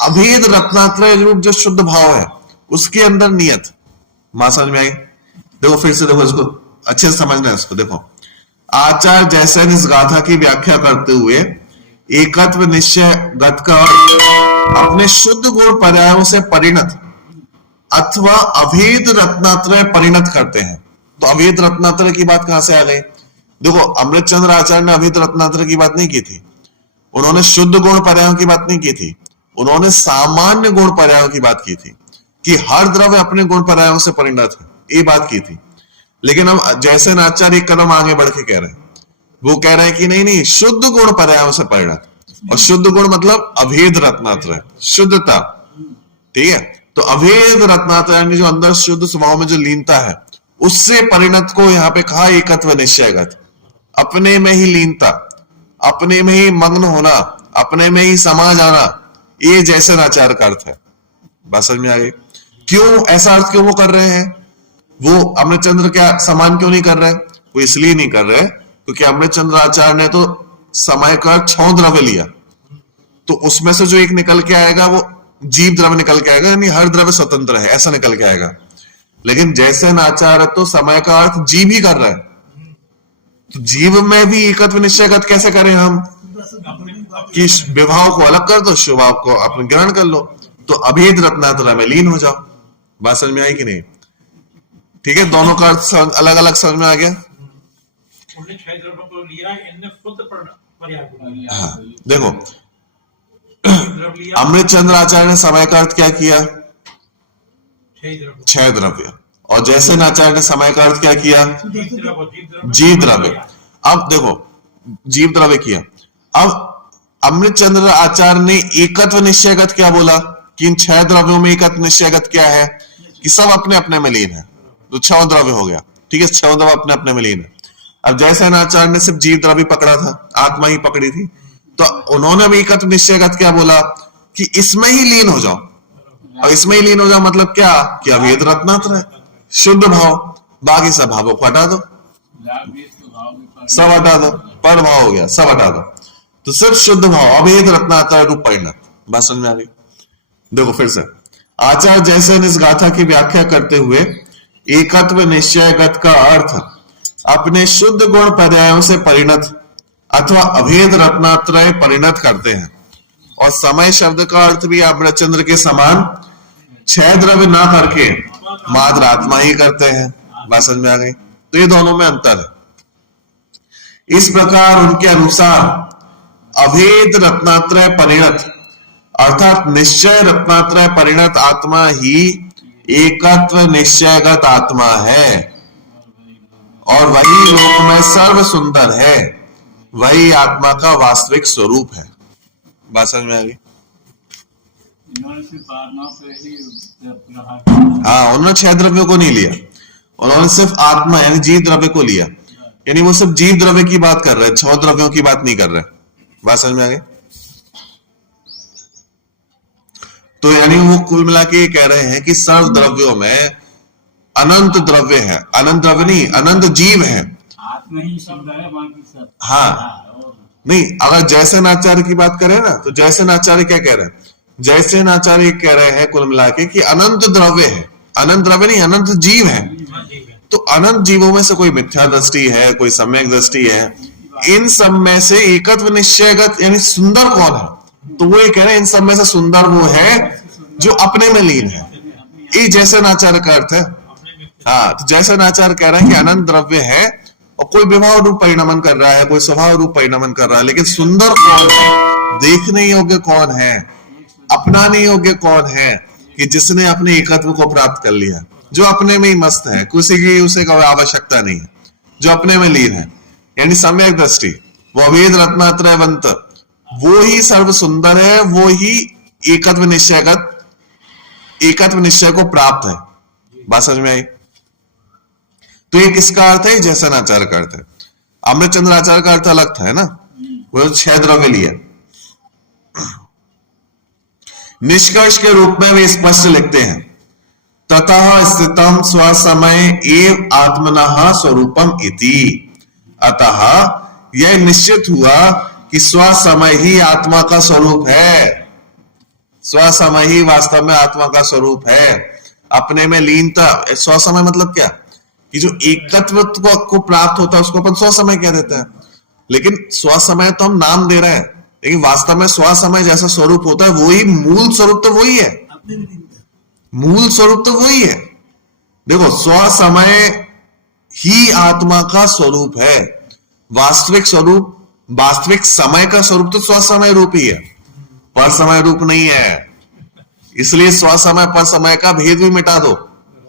अभेद रत्नात्रय रूप जो शुद्ध भाव है, उसके अंदर नियत। मां समझ में आई? देखो फिर से देखो, इसको अच्छे से समझना है इसको। देखो, आचार्य जैसे इस गाथा की व्याख्या करते हुए एकत्व निश्चय गत का अपने शुद्ध गुण पर्यायों से परिणत अथवा अभेद रत्नात्रय परिणत करते हैं। तो अभेद रत्नात्रय की बात कहां से आ गई? देखो, अमृतचंद्र आचार्य ने अभेद रत्नात्रय की बात नहीं की थी, उन्होंने शुद्ध गुण पर्यायों की बात नहीं की थी, उन्होंने सामान्य गुण पर्यायों की बात की थी कि हर द्रव्य अपने गुण पर्यायों से परिणत है, ये बात की थी। लेकिन हम जैसे आचार्य एक कदम आगे बढ़ के कह रहे हैं, वो कह रहे हैं कि नहीं, शुद्ध गुण पर्यायों से परिणत, और शुद्ध गुण मतलब अभेद रत्नात्रय, शुद्धता। ठीक है, तो अभेद रत्नात्रय यानी जो अंदर शुद्ध स्वभाव में जो लीनता है, उससे परिणत को यहां पे कहा एकत्व निश्चयगत। अपने में ही लीनता, अपने में ही मग्न होना, अपने में ही समा जाना, ये जैसे आचार का अर्थ है। बात समझ में आ गई? क्यों ऐसा अर्थ क्यों वो कर रहे हैं? वो अमृतचंद्र क्या समान क्यों नहीं कर रहे? वो इसलिए नहीं कर रहे क्योंकि अमृतचंद्र आचार्य ने तो समय का 6 द्रव्य लिया, तो उसमें से जो एक निकल के आएगा वो जीव द्रव्य निकल के आएगा, यानी हर द्रव्य स्वतंत्र है, ऐसा निकल के आएगा। लेकिन जैसे आचार्य तो समय का अर्थ जीव ही कर रहा है, तो जीव में भी एकत्व निश्चयगत कैसे करें हम कि विभाव को अलग कर दो, स्वभाव को अपने ग्रहण कर लो, तो अभेद रत्नात्रय में लीन हो जाओ। बात समझ में आई कि नहीं? ठीक है, दोनों का अर्थ अलग अलग समझ में आ गया। उन्होंने 6 द्रव्यों को लिया, इनने शुद्ध पर्याय को लिया। हाँ, देखो द्रव्य लिया, अमृतचंद्र आचार्य ने समय का अर्थ क्या किया? 6 द्रव्य, 6 द्रव्य, और जैसे आचार्य ने समय का अर्थ क्या किया? जीव जीव द्रव्य। अब देखो, जीव द्रव्य किया। अब अमृतचंद्र आचार्य ने एकत्व निश्चयगत क्या बोला कि इन 6 द्रव्यों में एकत्व निश्चयगत क्या है कि सब अपने अपने में लीन है, तो 6 द्रव्य हो गया। ठीक है, 6 द्रव्य अपने अपने में लीन है। अब जैसे आचार्य ने सिर्फ जीव द्रव्य पकड़ा था, आत्मा ही पकड़ी थी, तो उन्होंने भी एकत्व निश्चयगत क्या बोला कि इसमें ही लीन हो जाओ। और इसमें ही लीन हो जाओ मतलब क्या कि अभेद रत्नात्रय, शुद्ध भाव, बाकी सब भावों को हटा दो, सब हटा दो, पर भाव हो गया, सब हटा दो, तो सिर्फ शुद्ध भाव, अभेद रत्नात्रय रूप परिणत। बात समझ में आ गई? देखो फिर से, आचार्य जैसे इस गाथा की व्याख्या करते हुए एकत्व निश्चयगत का अर्थ अपने शुद्ध गुण पर्यायों से परिणत अथवा अभेद रत्नात्रय परिणत करते हैं, और समय शब्द का अर्थ भी अमृतचंद्र के समान 6 द्रव्य ना करके मात्र आत्मा ही करते हैं। बात समझ में आ गई? तो ये दोनों में अंतर है। इस प्रकार उनके अनुसार अभेद रत्नात्रय परिणत अर्थात निश्चय रत्नात्रय परिणत आत्मा ही एकत्व निश्चयगत आत्मा है, और वही लोक में सर्व सुंदर है, वही आत्मा का वास्तविक स्वरूप है। बात समझ में आ गई? हाँ, उन्होंने 6 द्रव्यों को नहीं लिया, उन्होंने सिर्फ आत्मा यानी जीव द्रव्य को लिया, यानी वो सिर्फ जीव द्रव्य की बात कर रहे हैं, 6 द्रव्यों की बात नहीं कर रहे। बात समझ में आ गई? तो यानी वो कुल मिला के कह रहे हैं कि सर्व द्रव्यों में अनंत द्रव्य है, अनंत द्रव्य नहीं, अनंत जीव है, आत्मा ही शब्द है, बाकी सब। हाँ नहीं, अगर जैसे आचार्य की बात करें ना, तो जैसे आचार्य क्या कह रहे हैं? जैसे आचार्य कह रहे हैं कुल मिला के कि अनंत द्रव्य है, अनंत द्रव्य नहीं, अनंत जीव है। तो अनंत जीवों में से कोई मिथ्या दृष्टि है, कोई सम्यक दृष्टि है, इन सब में से एकत्व निश्चयगत यानी सुंदर कौन है? तो वो ये कह रहे हैं इन सब में से सुंदर वो है जो अपने में लीन है। ये जैसे आचार्य का अर्थ है। हाँ, तो जैसे आचार्य कह रहे हैं कि अनंत द्रव्य है और कोई विभाव रूप परिणमन कर रहा है, कोई स्वभाव रूप परिणमन कर रहा है, लेकिन सुंदर कौन है, देखने योग्य कौन है, अपनाने योग्य कौन है कि जिसने अपने एकत्व को प्राप्त कर लिया, जो अपने में ही मस्त है, किसी की उसे कोई आवश्यकता नहीं है, जो अपने में लीन है, यानी सम्यक दृष्टि, वो अभेद रत्नात्रयवंत, वो ही सर्व सुंदर है, वो ही एकत्व निश्चय को प्राप्त है। बात समझ में आई? तो ये किसका अर्थ है? जैसन आचार्य का अर्थ है। अमृतचंद्र आचार्य का अर्थ अलग था, है ना, वो 6 द्रव्य लिया। निष्कर्ष के रूप में वे स्पष्ट लिखते हैं, ततः स्थितम स्वसमय एव आत्मनः स्वरूपम इति। अतः यह निश्चित हुआ कि स्वसमय ही आत्मा का स्वरूप है। स्वसमय ही वास्तव में आत्मा का स्वरूप है। अपने में लीनता, स्वसमय मतलब क्या, कि जो एकत्व को प्राप्त होता है उसको अपन स्वसमय कह देते हैं। लेकिन स्वसमय तो हम नाम दे रहे हैं, लेकिन वास्तव में स्वसमय जैसा स्वरूप होता है वही मूल स्वरूप तो वही है। अपने भी नहीं मूल स्वरूप तो वही है। देखो, स्वसमय ही आत्मा का स्वरूप है। वास्तविक स्वरूप, वास्तविक समय का स्वरूप तो स्वसमय रूप ही है, पर समय रूप नहीं है। इसलिए स्वसमय पर समय का भेद भी मिटा दो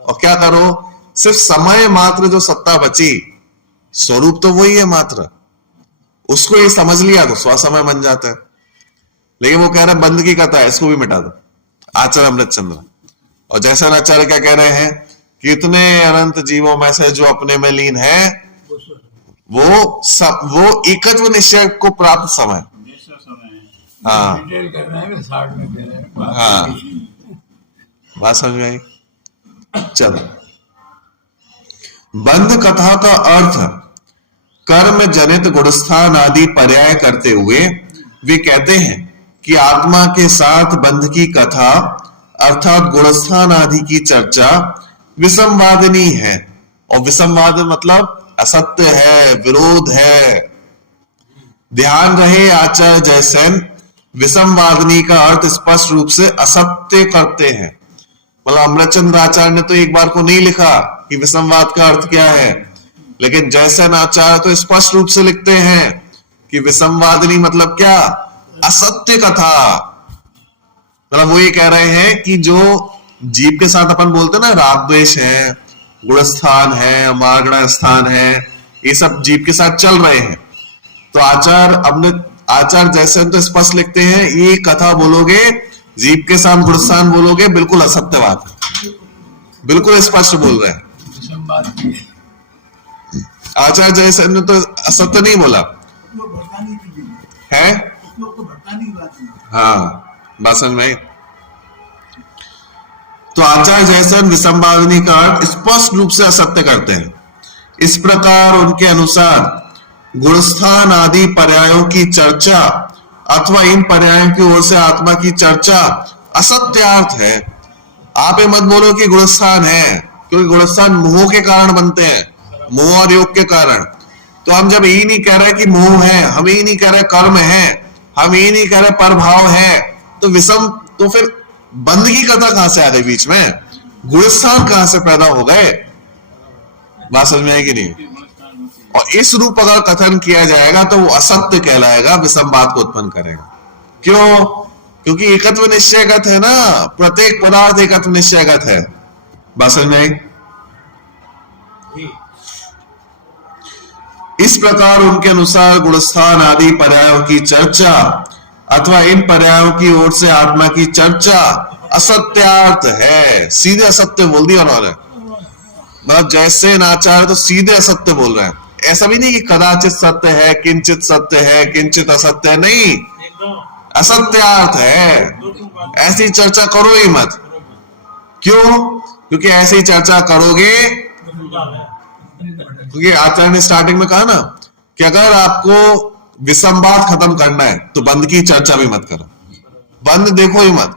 और क्या करो, सिर्फ समय मात्र जो सत्ता बची, स्वरूप तो वही है मात्र, उसको ये समझ लिया तो स्वसमय बन जाता है। लेकिन वो कह रहे हैं बंद की कथा है, इसको भी मिटा दो, आचार्य अमृतचंद्र। और जैसा आचार्य क्या कह रहे हैं कि इतने अनंत जीवों में से जो अपने में लीन है वो एकत्व निश्चय को प्राप्त समय। जैसा समय है। हाँ डिटेल करना है ना, 60 में कह रहे हैं। हाँ, बात समझ में आई। चलो, बंध कथा का अर्थ कर्म जनित गुणस्थान आदि पर्याय करते हुए वे कहते हैं कि आत्मा के साथ बंध की कथा अर्थात गुणस्थान आदि की चर्चा विसंवादनी है। और विसंवाद मतलब असत्य है, विरोध है। ध्यान रहे, आचार्य जयसेन विसंवादनी का अर्थ स्पष्ट रूप से असत्य करते हैं। मतलब अमृतचंद्र आचार्य ने तो एक बार को नहीं लिखा कि विसंवाद का अर्थ क्या है, लेकिन जयसेन आचार्य तो स्पष्ट रूप से लिखते हैं कि विसंवादनी मतलब क्या, असत्य कथा। मतलब वो ये कह रहे हैं कि जो जीव के साथ अपन बोलते हैं ना, राग द्वेष है, गुणस्थान है, मार्गण स्थान है, ये सब जीव के साथ चल रहे हैं। तो आचार्य जैसे तो स्पष्ट लिखते हैं, ये कथा बोलोगे, जीव के साथ गुणस्थान बोलोगे, बिल्कुल असत्य बात है, बिल्कुल स्पष्ट बोल रहे हैं। आचार्य जैसे ने तो असत्य नहीं बोला भटकाने की है। लोग को भटकाने की बात नहीं। हाँ, बात समझ में आई। तो आचार्य जयसन विसंवादनी का अर्थ स्पष्ट रूप से असत्य करते हैं। इस प्रकार उनके अनुसार गुणस्थान आदि पर्यायों की चर्चा अथवा इन पर्यायों की ओर से आत्मा की चर्चा असत्यार्थ है। आप ये मत बोलो कि गुणस्थान है, क्योंकि गुणस्थान मोह के कारण बनते हैं, मोह और योग के कारण। तो हम जब यही नहीं कह रहे कि मोह है, हम यही नहीं कह रहे कर्म है, हम यही नहीं कह रहे परभाव है, तो फिर बंद की कथा कहां से आ गई बीच में, गुणस्थान कहां से पैदा हो गए। बात समझ में आएगी नहीं। और इस रूप अगर कथन किया जाएगा तो वो असत्य कहलाएगा, विसंवाद को उत्पन्न करेगा। क्यों? क्योंकि एकत्व निश्चयगत है ना, प्रत्येक पदार्थ एकत्व निश्चयगत है। बात समझ में आई। इस प्रकार उनके अनुसार गुणस्थान आदि पर्यायों की चर्चा अथवा इन पर्यायों की ओर से आत्मा की चर्चा असत्यार्थ है। सीधे असत्य बोल दिया उन्होंने। मतलब जैसे आचार्य तो सीधे असत्य बोल रहे हैं। ऐसा भी नहीं कि कदाचित सत्य है, किंचित सत्य है, किंचित असत्य है, नहीं, एकदम असत्यार्थ है। ऐसी चर्चा करो ही मत। क्यों? क्योंकि ऐसी चर्चा करोगे, क्योंकि आचार्य ने स्टार्टिंग में कहा ना कि अगर आपको विसंवाद खत्म करना है तो बंद की चर्चा भी मत करो, बंद देखो ही मत।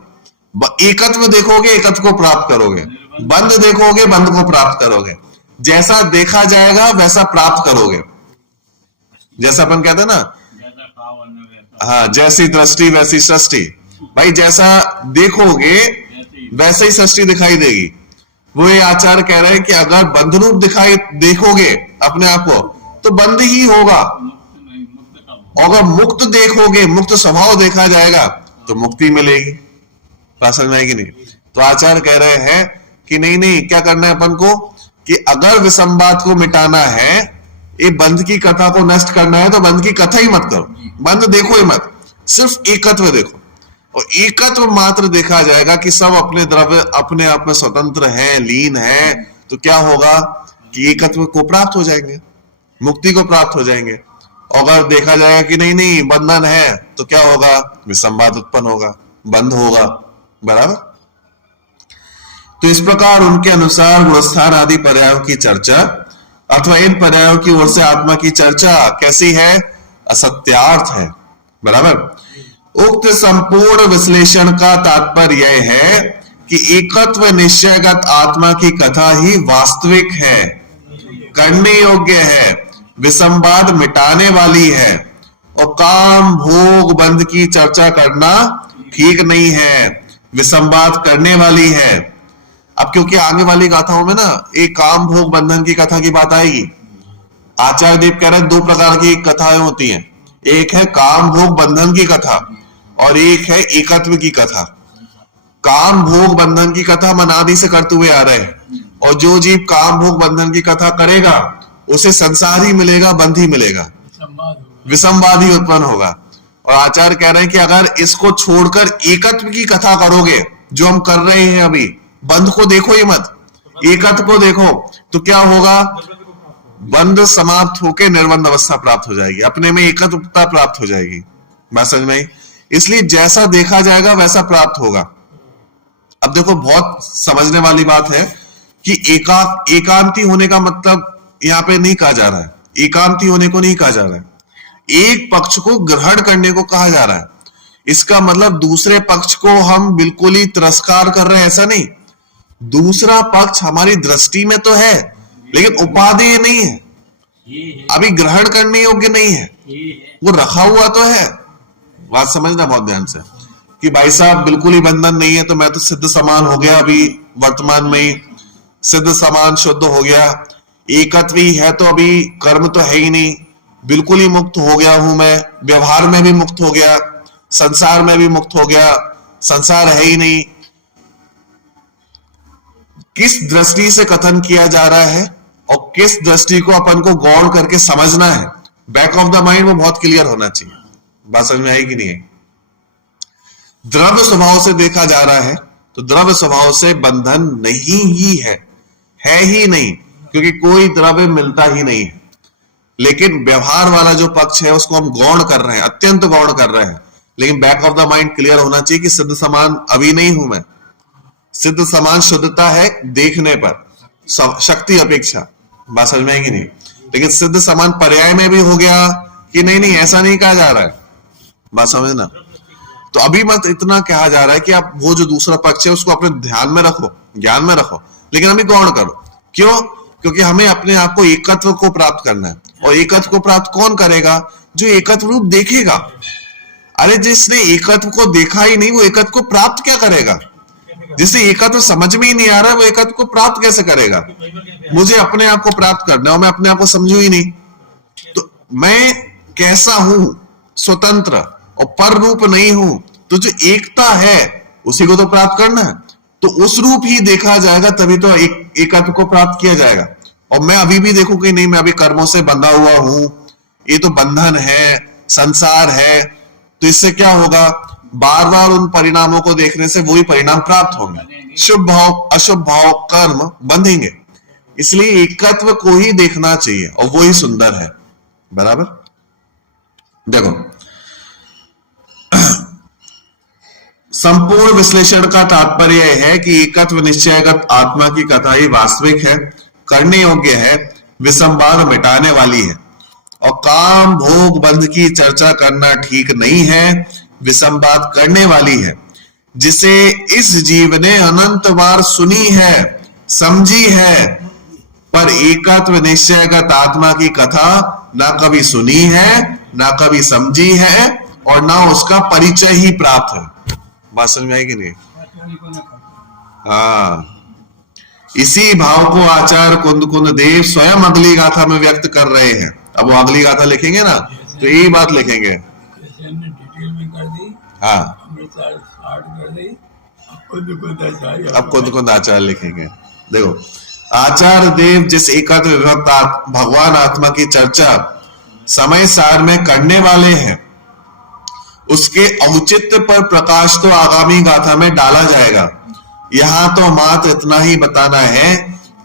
एकत्व देखोगे, एकत्व को प्राप्त करोगे, बंद देखोगे, बंद को प्राप्त करोगे। जैसा देखा जाएगा वैसा प्राप्त करोगे। जैसा अपन कहते हैं ना, हाँ, जैसी दृष्टि वैसी सृष्टि। भाई जैसा देखोगे वैसे ही सृष्टि दिखाई देगी। वो ये आचार्य कह रहे हैं कि अगर बंध रूप दिखाई देखोगे अपने आप को तो बंद ही होगा, अगर मुक्त देखोगे, मुक्त स्वभाव देखा जाएगा तो मुक्ति मिलेगी। बात समझ में आएगी नहीं। तो आचार्य कह रहे हैं कि नहीं नहीं, क्या करना है अपन को कि अगर विसंवाद को मिटाना है, ये बंध की कथा को नष्ट करना है, तो बंध की कथा ही मत करो, बंध देखो ही मत, सिर्फ एकत्व देखो। और एकत्व मात्र देखा जाएगा कि सब अपने द्रव्य अपने आप में स्वतंत्र है, लीन है, तो क्या होगा कि एकत्व को प्राप्त हो जाएंगे, मुक्ति को प्राप्त हो जाएंगे। अगर देखा जाएगा कि नहीं नहीं बंधन है, तो क्या होगा, विसंवाद उत्पन्न होगा, बंध होगा। बराबर। तो इस प्रकार उनके अनुसार गुणस्थान आदि पर्यायों की चर्चा अथवा इन पर्यायों की ओर से आत्मा की चर्चा कैसी है? असत्यार्थ है। बराबर। उक्त संपूर्ण विश्लेषण का तात्पर्य यह है कि एकत्व निश्चयगत आत्मा की कथा ही वास्तविक है, करने योग्य है, विसंवाद मिटाने वाली है, और काम भोग बंध की चर्चा करना ठीक नहीं है, विसंवाद करने वाली है। अब क्योंकि आगे वाली गाथाओं में ना एक काम भोग बंधन की कथा की बात आएगी। आचार्य देव कह रहे हैं दो प्रकार की कथाएं होती हैं, एक है काम भोग बंधन की कथा और एक है एकत्व की कथा। काम भोग बंधन की कथा हम अनादि से करते हुए आ रहे हैं, और जो जीव काम भोग बंधन की कथा करेगा उसे संसार ही मिलेगा, बंध ही मिलेगा, विसंवाद ही उत्पन्न होगा। और आचार्य कह रहे हैं कि अगर इसको छोड़कर एकत्व की कथा करोगे, जो हम कर रहे हैं अभी, बंध को देखो ही मत, एकत्व को देखो, तो क्या होगा? बंध समाप्त होकर निर्बंध अवस्था प्राप्त हो जाएगी, अपने में एकत्वता प्राप्त हो जाएगी। बात समझ में आई? इसलिए जैसा देखा जाएगा वैसा प्राप्त होगा। अब देखो बहुत समझने वाली बात है कि एकांती होने का मतलब यहां पे नहीं कहा जा रहा है, एकांती होने को नहीं कहा जा रहा है, एक पक्ष को ग्रहण करने को कहा जा रहा है। इसका मतलब दूसरे पक्ष को हम बिल्कुल ही तिरस्कार कर रहे हैं ऐसा नहीं। दूसरा पक्ष हमारी दृष्टि में तो है लेकिन उपादेय नहीं है, अभी ग्रहण करने योग्य नहीं है, वो रखा हुआ तो है। बात समझना बहुत ध्यान से कि भाई साहब बिल्कुल ही बंधन नहीं है तो मैं तो सिद्ध समान हो गया, अभी वर्तमान में ही सिद्ध समान शुद्ध हो गया, एकत्व ही है तो अभी कर्म तो है ही नहीं, बिल्कुल ही मुक्त हो गया हूं मैं, व्यवहार में भी मुक्त हो गया, संसार में भी मुक्त हो गया, संसार है ही नहीं। किस दृष्टि से कथन किया जा रहा है और किस दृष्टि को अपन को गौर करके समझना है, बैक ऑफ द माइंड वो बहुत क्लियर होना चाहिए। बात समझ में आई कि नहीं? द्रव्य स्वभाव से देखा जा रहा है तो द्रव्य स्वभाव से बंधन नहीं ही है ही नहीं, क्योंकि कोई द्रव्य मिलता ही नहीं है। लेकिन व्यवहार वाला जो पक्ष है उसको हम गौण कर रहे हैं, अत्यंत गौण कर रहे हैं, लेकिन back of the mind clear होना चाहिए कि सिद्ध समान अभी नहीं हूं मैं। सिद्ध समान शुद्धता है देखने पर, शक्ति अपेक्षा। बात समझ में आएगी नहीं? लेकिन सिद्ध समान पर्याय में भी हो गया कि नहीं, नहीं ऐसा नहीं कहा जा रहा है। बात समझना। तो अभी मत इतना कहा जा रहा है कि आप वो जो दूसरा पक्ष है उसको अपने ध्यान में रखो, ज्ञान में रखो, लेकिन अभी गौण करो। क्यों? क्योंकि हमें अपने आप को एकत्व को प्राप्त करना है, और एकत्व को प्राप्त कौन करेगा? जो एकत्व रूप देखेगा। अरे जिसने एकत्व को देखा ही नहीं वो एकत्व को प्राप्त क्या करेगा? जिसे एकत्व समझ में ही नहीं आ रहा वो एकत्व को प्राप्त कैसे करेगा? मुझे अपने आप को प्राप्त करना है, मैं अपने आप को समझू ही नहीं, तो मैं कैसा हूं? स्वतंत्र और पर रूप नहीं हूं, तो जो एकता है उसी को तो प्राप्त करना है, तो उस रूप ही देखा जाएगा, तभी तो एकत्व को प्राप्त किया जाएगा। और मैं अभी भी देखूं कि नहीं मैं अभी कर्मों से बंधा हुआ हूं, ये तो बंधन है, संसार है, तो इससे क्या होगा? बार बार उन परिणामों को देखने से वही परिणाम प्राप्त होंगे, शुभ भाव अशुभ भाव कर्म बंधेंगे। इसलिए एकत्व को ही देखना चाहिए और वो ही सुंदर है। बराबर। देखो संपूर्ण विश्लेषण का तात्पर्य है कि एकत्व निश्चयगत आत्मा की कथा ही वास्तविक है, करने योग्य है, विसंवाद मिटाने वाली है, और काम भोग बंध की चर्चा करना ठीक नहीं है, विसंवाद करने वाली है, जिसे इस जीव ने अनंत बार सुनी है, समझी है, पर एकत्व निश्चयगत आत्मा की कथा ना कभी सुनी है, ना कभी समझी है, और ना उसका परिचय ही प्राप्त है। बात समझ में आएगी नहीं? हाँ, इसी भाव को आचार्य कुंद देव स्वयं अगली गाथा में व्यक्त कर रहे हैं। अब वो अगली गाथा लिखेंगे ना तो यही बात लिखेंगे। डिटेल में कर दी, हाँ, कर दी, अब कुंद आचार्य लिखेंगे। देखो आचार्य देव जिस एकत्व विभक्त भगवान आत्मा की चर्चा समय सार में करने वाले हैं उसके औचित्य पर प्रकाश तो आगामी गाथा में डाला जाएगा। यहां तो मात्र इतना ही बताना है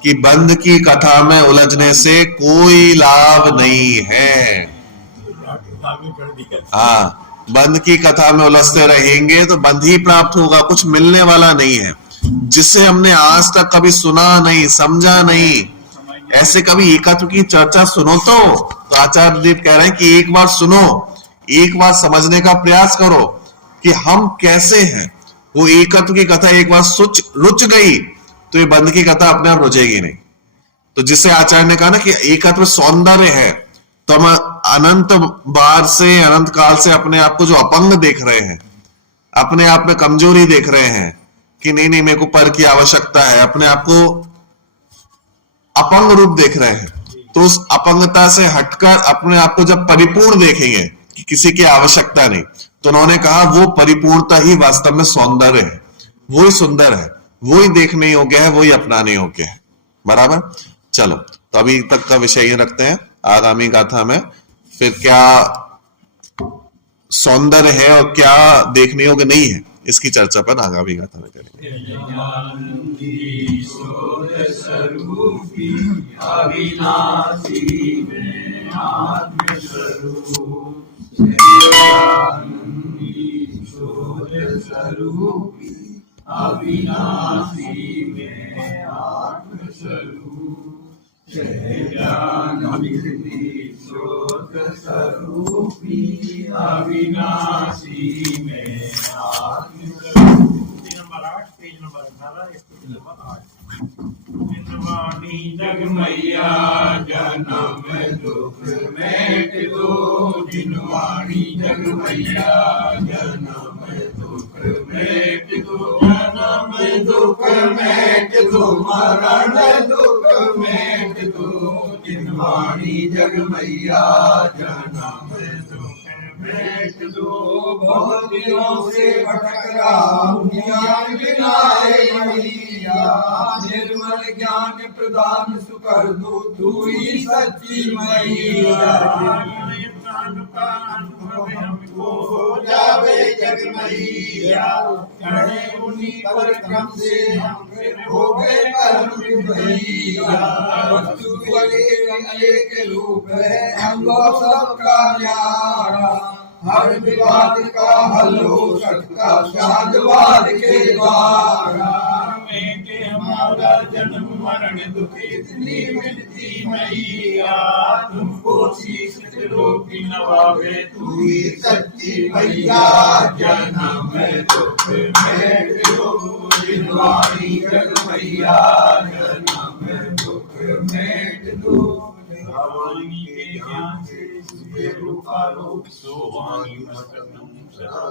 कि बंध की कथा में उलझने से कोई लाभ नहीं है। हाँ, बंध की कथा में उलझते रहेंगे तो बंध ही प्राप्त होगा, कुछ मिलने वाला नहीं है। जिसे हमने आज तक कभी सुना नहीं, समझा नहीं, ऐसे कभी एकत्व की चर्चा सुनो तो आचार्य देव कह रहे हैं कि एक बार सुनो, एक बार समझने का प्रयास करो कि हम कैसे हैं। वो एकत्व की कथा एक बार रुच गई तो ये बंध की कथा अपने आप रुचेगी नहीं। तो जिसे आचार्य ने कहा ना कि एकत्व सौंदर्य है, तो हम अनंत बार से, अनंत काल से अपने आप को जो अपंग देख रहे हैं, अपने आप में कमजोरी देख रहे हैं कि नहीं नहीं मेरे को पर की आवश्यकता है, अपने आप को अपंग रूप देख रहे हैं, तो उस अपंगता से हटकर अपने आप को जब परिपूर्ण देखेंगे कि किसी की आवश्यकता नहीं, तो उन्होंने कहा वो परिपूर्णता ही वास्तव में सौंदर्य है, वो ही सुंदर है, वो ही देखने योग्य है, वो ही अपनाने योग्य है। बराबर। चलो, तो अभी तक का विषय ये रखते हैं। आगामी गाथा में फिर क्या सौंदर्य है और क्या देखने योग्य नहीं है, इसकी चर्चा पर आगामी गाथा में करेंगे। अविनाशी में आत्मस्वरूप शोध स्वरूपी अविनाशी में आत्मस्वरूप। नंबर 8, पेज नंबर 18, स्थिति नंबर 8। जिनवाणी जगमैया जन्म दुख मेट दो, जिनवाणी जगमैया जन्म दुख मेट दो, जन्म दुख मेट दो, मरण दुख मेट दो, जिनवाणी जगमैया जन्म दुख मेट दो। बहुत दिनों से भटक रहा हूँ ज्ञान बिनाए मैया, निर्मल ज्ञान प्रदान सुकर दो, तू ही सच्ची मैया। हमको हो जावे जगमैया, चढ़े उन्हीं पर क्रम से हम फिर हो गए कर्म भैया। वस्तु एक रूप है हम लोग सबका न्यारा, हर विवाद का हल हो सकता शांतवाद के द्वारा। के हमारा जन्म मरण दुख इतनी मिलती मैया, तुमको शीश की नवावे तू ही सच्ची मैया। जन्म दुख मेट दो, जिनवाणी जगमैया जन्म दुख मेट दो। भवानी के ज्ञान से रूपारोप सोवानी मस्तकम सदा